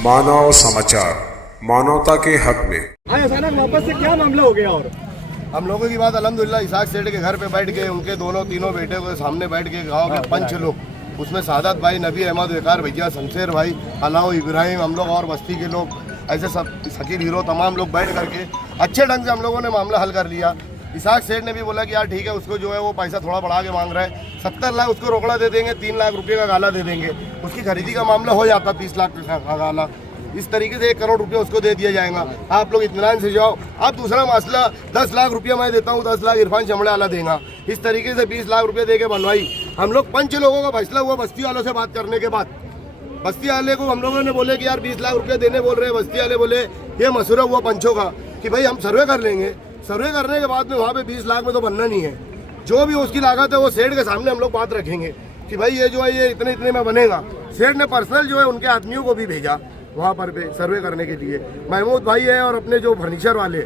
मानव समाचार, मानवता के हक में। आज अचानक वापस से क्या मामला हो गया? और हम लोगों की बात अल्हम्दुलिल्लाह इसाक सेठ के घर पे बैठ के उनके तीनों बेटे को सामने बैठ के गाँव के 5 लोग, उसमें सादत भाई, नबी अहमद, वेकार भैया, शमशेर भाई, अलाउ, इब्राहिम, हम लोग और बस्ती के लोग, ऐसे सब शकीर हीरो तमाम लोग बैठ करके अच्छे ढंग से हम लोगों ने मामला हल कर लिया। इसाक सेठ ने भी बोला कि यार ठीक है, उसको जो है वो पैसा थोड़ा बढ़ा के मांग रहा है, 70 लाख उसको रोकड़ा दे देंगे, 3 लाख रुपये का गाला दे देंगे, उसकी खरीदी का मामला हो जाता 30 लाख का गाला। इस तरीके से 1 करोड़ रुपया उसको दे दिया जाएगा। आप लोग इत्मीनान से जाओ। अब दूसरा मसला, 10 लाख रुपया मैं देता हूँ, 10 लाख इरफान चमड़े वाला देगा। इस तरीके से 20 लाख रुपये दे के बनवाई। हम लोग 5 लोगों का फैसला हुआ बस्ती वालों से बात करने के बाद। बस्ती वाले को हम लोगों ने बोले कि यार 20 लाख रुपये देने बोल रहे हैं। बस्ती वाले बोले, ये मशूरा हुआ पंचों का कि भाई हम सर्वे कर लेंगे। सर्वे करने के बाद में वहाँ पे 20 लाख में तो बनना नहीं है। जो भी उसकी लागत है वो सेठ के सामने हम लोग बात रखेंगे कि भाई ये जो है ये इतने में बनेगा। सेठ ने पर्सनल जो है उनके आदमियों को भी भेजा वहाँ पर पे सर्वे करने के लिए। महमूद भाई है और अपने जो फर्नीचर वाले,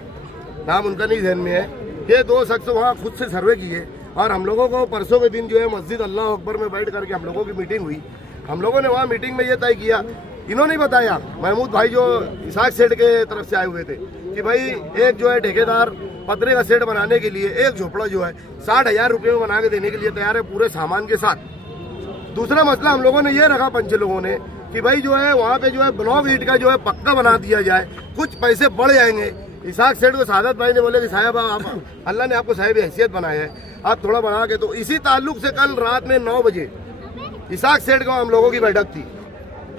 नाम उनका नहीं ध्यान में है, ये 2 शख्स वहाँ खुद से सर्वे किए। और हम लोगों को परसों के दिन जो है मस्जिद अल्लाह अकबर में बैठ करके हम लोगों की मीटिंग हुई। हम लोगों ने वहाँ मीटिंग में ये तय किया, इन्होंने बताया, महमूद भाई जो इसाक सेठ के तरफ से आए हुए थे, कि भाई एक जो है ठेकेदार पतरे का सेट बनाने के लिए एक झोपड़ा जो है 60,000 रुपये में बना के देने के लिए तैयार है, पूरे सामान के साथ। दूसरा मसला हम लोगों ने ये रखा, 5 लोगों ने, कि भाई जो है वहाँ पे जो है ब्लॉक ईंट का जो है पक्का बना दिया जाए, कुछ पैसे बढ़ जाएंगे। इसाक सेठ को सादत भाई ने बोले कि साहब आप, अल्लाह ने आपको साहिब हैसियत बनाया है, आप थोड़ा बढ़ा के। तो इसी ताल्लुक से कल रात में 9 बजे इसाक सेठ का हम लोगों की बैठक थी।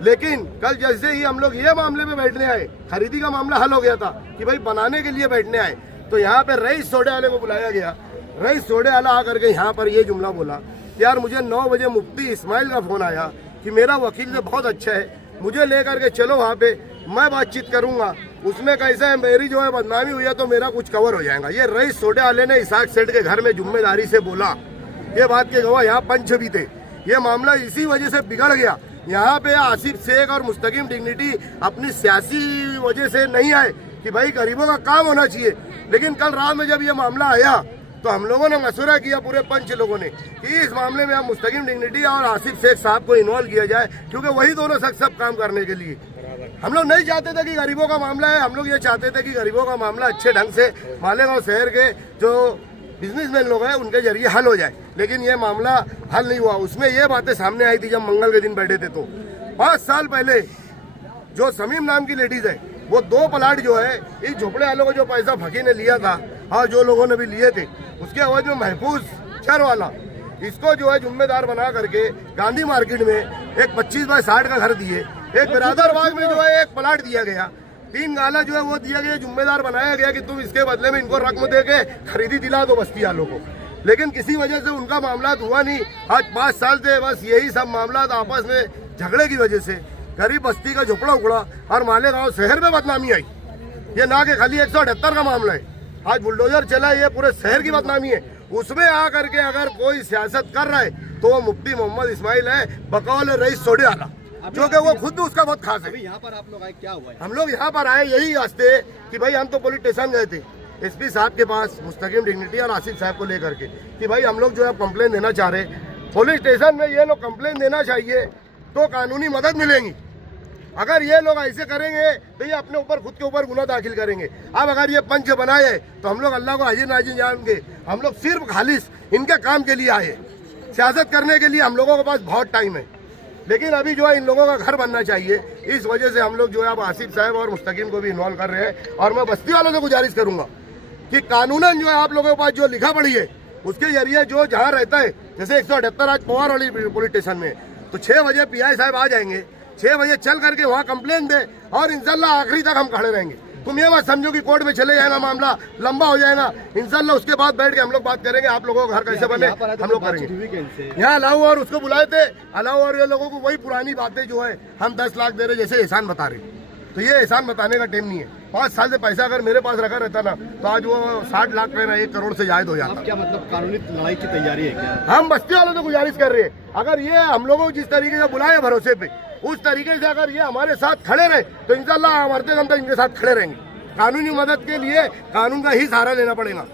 लेकिन कल जैसे ही हम लोग ये मामले में बैठने आए, खरीदी का मामला हल हो गया था कि भाई बनाने के लिए बैठने आए, तो यहाँ पे रईस सोडे वाले को बुलाया गया। रईस सोडे वाला आकर के यहाँ पर ये जुमला बोला, यार मुझे 9 बजे मुफ्ती इस्माइल का फोन आया कि मेरा वकील से बहुत अच्छा है, मुझे लेकर के चलो वहाँ पे, मैं बातचीत करूंगा, उसमें कैसा है मेरी जो है बदनामी हुई है तो मेरा कुछ कवर हो जाएगा। ये रईस सोडे वाले ने इसाक सेठ के घर में जिम्मेदारी से बोला। ये बात के गवाह यहाँ पंच भी थे। ये मामला इसी वजह से बिगड़ गया। यहाँ पे आसिफ शेख और मुस्तकीम डिग्निटी अपनी सियासी वजह से नहीं आए कि भाई गरीबों का काम होना चाहिए। लेकिन कल रात में जब ये मामला आया तो हम लोगों ने मशवरा किया, पूरे 5 लोगों ने, कि इस मामले में हम मुस्तकीम डिग्निटी और आसिफ शेख साहब को इन्वॉल्व किया जाए, क्योंकि वही दोनों शख्स सब काम करने के लिए। हम लोग नहीं चाहते थे कि गरीबों का मामला है, हम लोग ये चाहते थे कि गरीबों का मामला अच्छे ढंग से मालेगांव शहर के जो बिजनेसमैन लोग हैं उनके जरिए हल हो जाए। लेकिन ये मामला हल नहीं हुआ। उसमें ये बातें सामने आई थी जब मंगल के दिन बैठे थे, तो 5 साल पहले जो समीम नाम की लेडीज है, वो 2 प्लाट जो है इस झोपड़े वालों को जो पैसा फकी ने लिया था, और जो लोगों ने भी लिए थे, उसके अवध में महफूज चर वाला इसको जो है जिम्मेदार बना करके गांधी मार्केट में एक 25 बाय 60 का घर दिए। एक बिरादर बाग में जो है 1 प्लाट दिया गया, 3 गाला जो है वो दिया गया, जिम्मेदार बनाया गया कि तुम इसके बदले में इनको रकम दे के खरीदी दिला दो बस्ती वालों को। लेकिन किसी वजह से उनका मामला हुआ नहीं। आज 5 साल से बस यही सब मामला आपस में झगड़े की वजह से गरीब बस्ती का झोपड़ा उखड़ा और मालेगांव शहर में बदनामी आई। ये ना कि खाली 178 का मामला है, आज बुलडोजर चला है, ये पूरे शहर की बदनामी है। उसमें आकर के अगर कोई सियासत कर रहा है तो वो मुफ्ती मोहम्मद इस्माइल है, बकौल रईस सोडे वाला, जो कि वो खुद उसका बहुत खास है। यहाँ पर आप लोग आए, क्या हुआ है? हम लोग यहाँ पर आए यही वास्ते कि भाई हम तो पुलिस स्टेशन गए थे एसपी साहब के पास, मुस्तकीम डिग्निटी और आसिफ साहब को लेकर के, कि भाई हम लोग जो है कंप्लेन देना चाह रहे। पुलिस स्टेशन में ये लोग कंप्लेन देना चाहिए तो कानूनी मदद मिलेगी। अगर ये लोग ऐसे करेंगे तो ये अपने ऊपर खुद के ऊपर गुनाह दाखिल करेंगे। अब अगर ये पंच बनाए तो हम लोग अल्लाह को हाजिर नाजिर जानेंगे। हम लोग सिर्फ खालिस इनके काम के लिए आए, सियासत करने के लिए हम लोगों के पास बहुत टाइम है। लेकिन अभी जो है इन लोगों का घर बनना चाहिए, इस वजह से हम लोग जो है अब आसिफ साहब और मुस्तकीम को भी इन्वॉल्व कर रहे हैं। और मैं बस्ती वालों से गुजारिश करूंगा कि कानूनन जो है आप लोगों के पास जो लिखा पड़ी है उसके जरिए जो जहाँ रहता है, जैसे 178 आज पवार वाली पुलिस स्टेशन में, तो 6 बजे PI साहब आ जाएंगे, 6 बजे चल करके वहाँ कंप्लेन दे और इंशाल्लाह आखिरी तक हम खड़े रहेंगे। तुम ये बात समझो कि कोर्ट में चले जाएगा, मामला लंबा हो जाएगा, इंशाल्लाह उसके बाद बैठ के हम लोग बात करेंगे आप लोगों का घर कैसे बने, हम लोग करेंगे। यहाँ अलाउ और उसको बुलाए थे, अलाउ और ये लोगों को वही पुरानी बातें जो है हम 10 लाख दे रहे जैसे एहसान बता रहे, तो ये एहसान बताने का टाइम नहीं है। 5 साल से पैसा अगर मेरे पास रखा रहता ना तो आज वो 60 लाख में ना 1 करोड़ से जायद हो जाता। क्या मतलब कानूनी लड़ाई की तैयारी है क्या? हम बस्ती वालों से गुजारिश कर रहे हैं, अगर ये हम लोगों को जिस तरीके से बुलाए भरोसे पे, उस तरीके से अगर ये हमारे साथ खड़े रहे तो इंशाल्लाह मरते दम तक इनके साथ खड़े रहेंगे। कानूनी मदद के लिए कानून का ही सहारा लेना पड़ेगा।